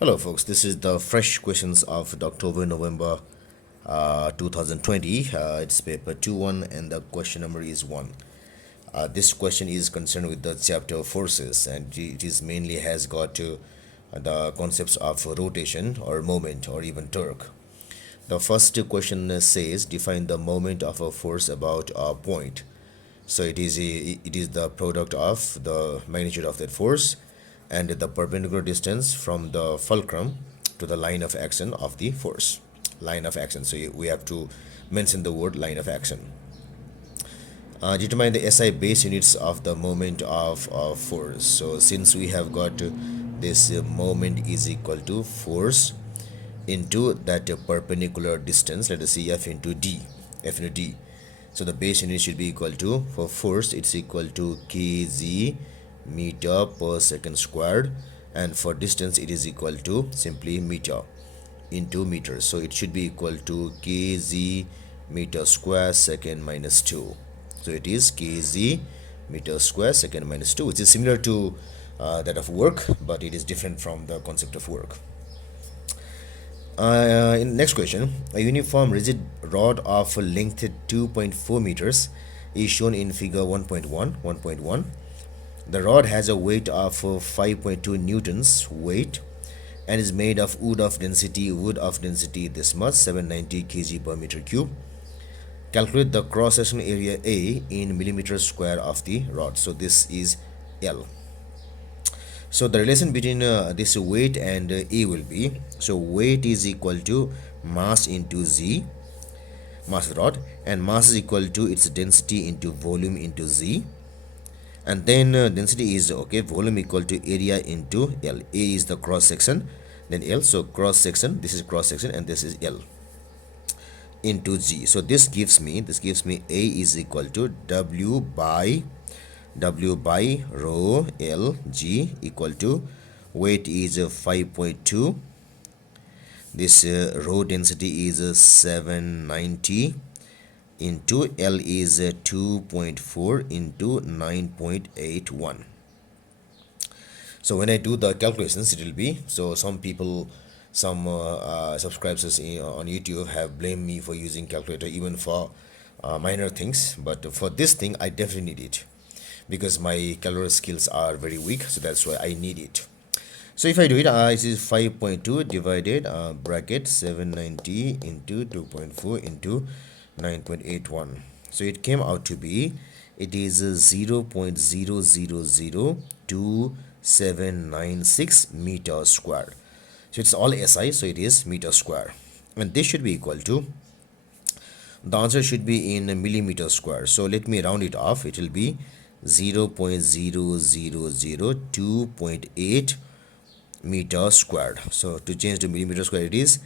Hello, folks. This is the fresh questions of October, November 2020. It's paper 2-1, and the question number is 1. This question is concerned with the chapter forces, and it is mainly has got to the concepts of rotation or moment or even torque. The first question says define the moment of a force about a point. So it is the product of the magnitude of that force and the perpendicular distance from the fulcrum to the line of action of the force. Line of action. So we have to mention the word line of action. Determine the SI base units of the moment of force. So since we have got this moment is equal to force into that perpendicular distance, let us see F into D. So the base unit should be equal to, for force it's equal to kg meter per second squared, and for distance it is equal to simply meter into meters. So it should be equal to kg meter square second minus 2. So it is kg meter square second minus 2, which is similar to that of work, but it is different from the concept of work. In next question, a uniform rigid rod of length 2.4 meters is shown in figure 1.1. The rod has a weight of 5.2 newtons weight and is made of wood of density this much, 790 kg per meter cube. Calculate the cross section area A in millimeters square of the rod. So this is L. So the relation between this weight and A will be, so weight is equal to mass into Z, mass of the rod, and mass is equal to its density into volume into Z, and then density is volume equal to area into L. A is the cross section, then L. So cross section, this is cross section, and this is L into G. So this gives me A is equal to W by rho L G equal to weight is 5.2. This rho density is 790 into L is 2.4 into 9.81. So when I do the calculations, it will be, so some people, some subscribers on YouTube have blamed me for using calculator even for minor things, but for this thing I definitely need it because my calculator skills are very weak, so that's why I need it. So if I do it, it is 5.2 divided bracket 790 into 2.4 into 9.81. So it came out to be, it is 0.0002796 meter square. So it's all SI, so it is meter square, and this should be equal to, the answer should be in millimeter square. So let me round it off. It will be 0.0002.8 meter squared. So to change to millimeter square, it is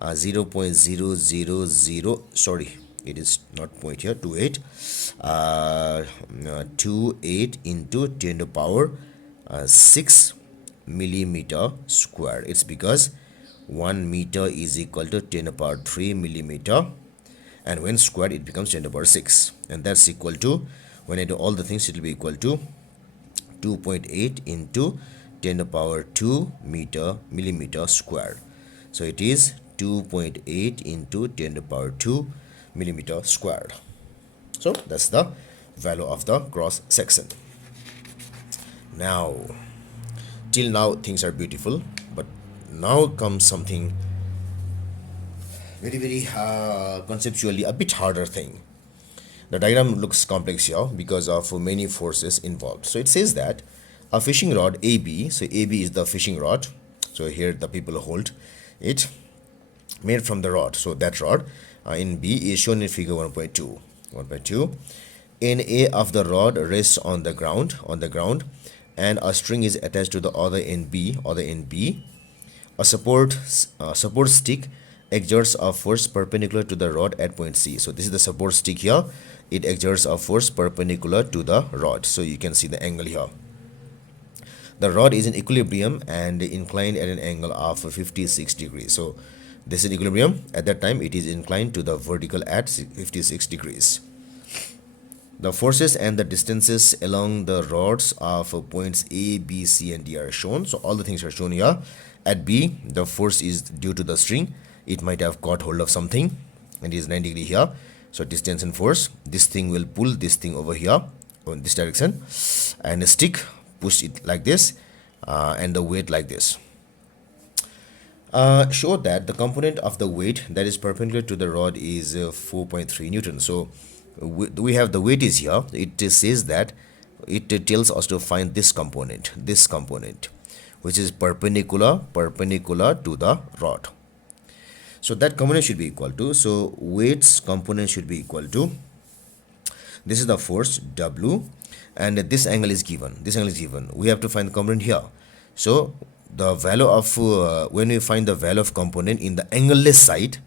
0.000, sorry, it is not point here, 28 28 into 10 to the power 6 millimeter square. It's because 1 meter is equal to 10 to the power 3 millimeter, and when squared it becomes 10 to the power 6, and that's equal to, when I do all the things, it will be equal to 2.8 into 10 to the power 2 millimeter squared. So it is 2.8 into 10 to the power 2 millimeter squared. So that's the value of the cross section. Now, till now things are beautiful, but now comes something very conceptually a bit harder thing. The diagram looks complex here because of many forces involved. So it says that a fishing rod AB, so AB is the fishing rod, so here the people hold it, made from the rod, so that rod in B is shown in figure 1.2. In A of the rod rests on the ground, and a string is attached to the other end B. A support stick exerts a force perpendicular to the rod at point C. So this is the support stick here. It exerts a force perpendicular to the rod. So you can see the angle here. The rod is in equilibrium and inclined at an angle of 56 degrees. So this is equilibrium. At that time, it is inclined to the vertical at 56 degrees. The forces and the distances along the rods of points A, B, C, and D are shown. So all the things are shown here. At B, the force is due to the string. It might have caught hold of something, and it is 90 degree here. So distance and force. This thing will pull this thing over here in this direction, and a stick push it like this, and the weight like this. Show that the component of the weight that is perpendicular to the rod is 4.3 Newton. So we have the weight is here. It says that it tells us to find this component, which is perpendicular to the rod. So that component should be equal to, so weight's component should be equal to, this is the force W, and this angle is given. We have to find the component here. So the value of when we find the value of component in the angle-less side,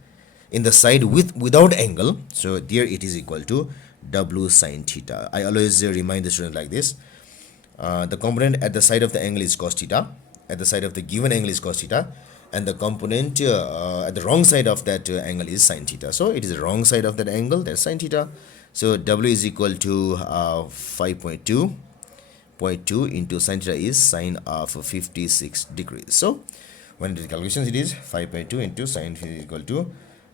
in the side without angle, so there it is equal to W sine theta. I always remind the student like this. The component at the side of the angle is cos theta, at the side of the given angle is cos theta, and the component at the wrong side of that angle is sine theta. So it is the wrong side of that angle, that's sine theta. So W is equal to 5.2 into sine theta is sine of 56 degrees. So when the calculations, it is 5.2 into sine theta is equal to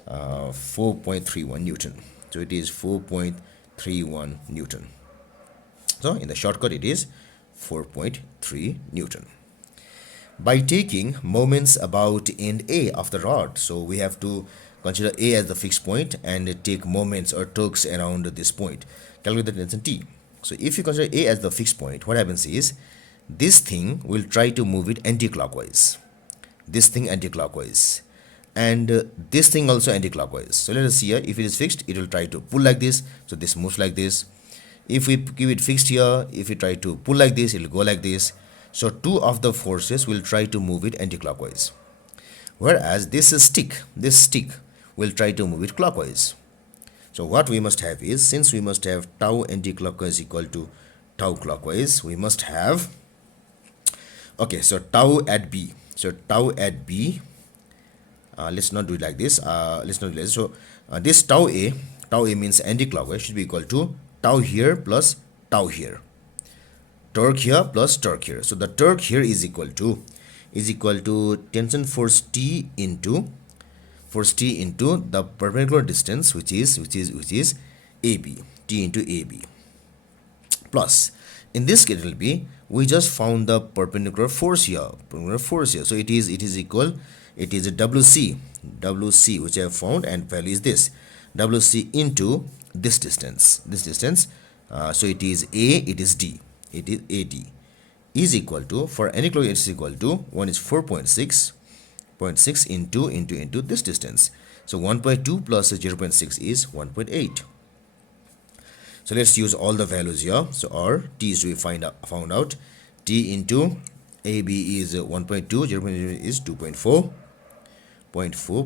4.31 Newton. So it is 4.31 Newton. So in the shortcut, it is 4.3 Newton. By taking moments about end A of the rod, so we have to consider A as the fixed point and take moments or torques around this point. Calculate the tension T. So if you consider A as the fixed point, what happens is this thing will try to move it anti-clockwise. This thing anti-clockwise. And this thing also anti-clockwise. So let us see here, if it is fixed, it will try to pull like this. So this moves like this. If we keep it fixed here, if we try to pull like this, it will go like this. So two of the forces will try to move it anti-clockwise. Whereas this stick will try to move it clockwise. So what we must have is, since we must have tau anti-clockwise equal to tau clockwise, we must have, okay, so tau at B. So tau at B, let's not do it like this. So this tau A means anti-clockwise, should be equal to tau here plus tau here. Torque here plus torque here. So the torque here is equal to tension force T into the perpendicular distance, which is AB, T into AB, plus, in this case it will be, we just found the perpendicular force here. So it is equal, it is a WC, which I have found, and value is this WC into this distance. So it is A, it is D, it is AD, is equal to, for any clockwise, it is equal to, one is 4.6 into this distance. So 1.2 plus 0.6 is 1.8. So let's use all the values here. So our T is to be found out. T into AB is 1.2, 0.0 is 2.4,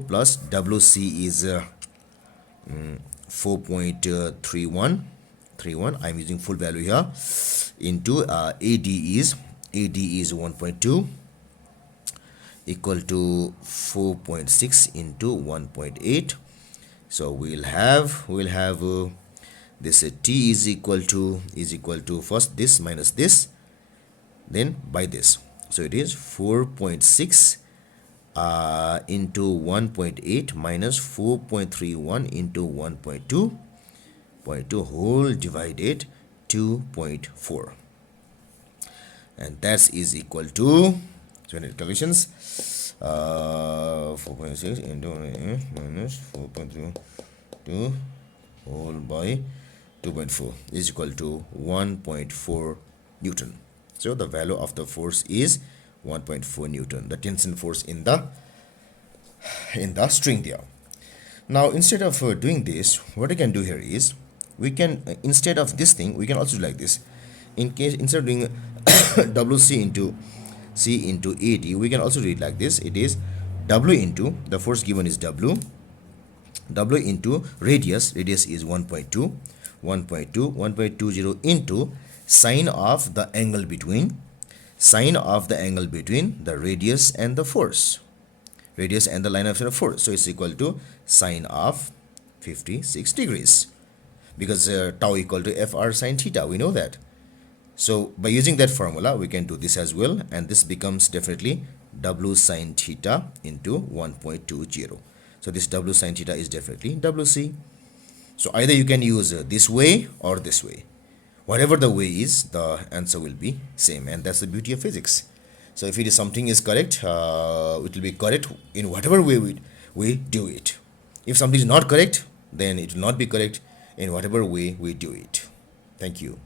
plus WC is 4.31. I'm using full value here, into AD is 1.2, equal to 4.6 into 1.8. So we'll have this T is equal to first this minus this, then by this. So it is 4.6 into 1.8 minus 4.31 into 1.2 whole divided 2.4, and that is equal to, so in calculations, 4.6 into minus 4.32 whole by 2.4 is equal to 1.4 Newton. So the value of the force is 1.4 Newton, the tension force in the string there. Now instead of doing this, what I can do here is, we can instead of this thing, we can also do like this. In case, instead of doing WC into C into AD, we can also do it like this. It is W into, the force given is W into radius is 1.20 into sine of the angle between the radius and the force, radius and the line of sight of force. So it's equal to sine of 56 degrees. because tau equal to fr sine theta, we know that. So by using that formula, we can do this as well, and this becomes definitely w sine theta into 1.20. So this w sine theta is definitely wc. So either you can use this way or this way. Whatever the way is, the answer will be same, and that's the beauty of physics. So if it is something is correct, it will be correct in whatever way we do it. If something is not correct, then it will not be correct in whatever way we do it. Thank you.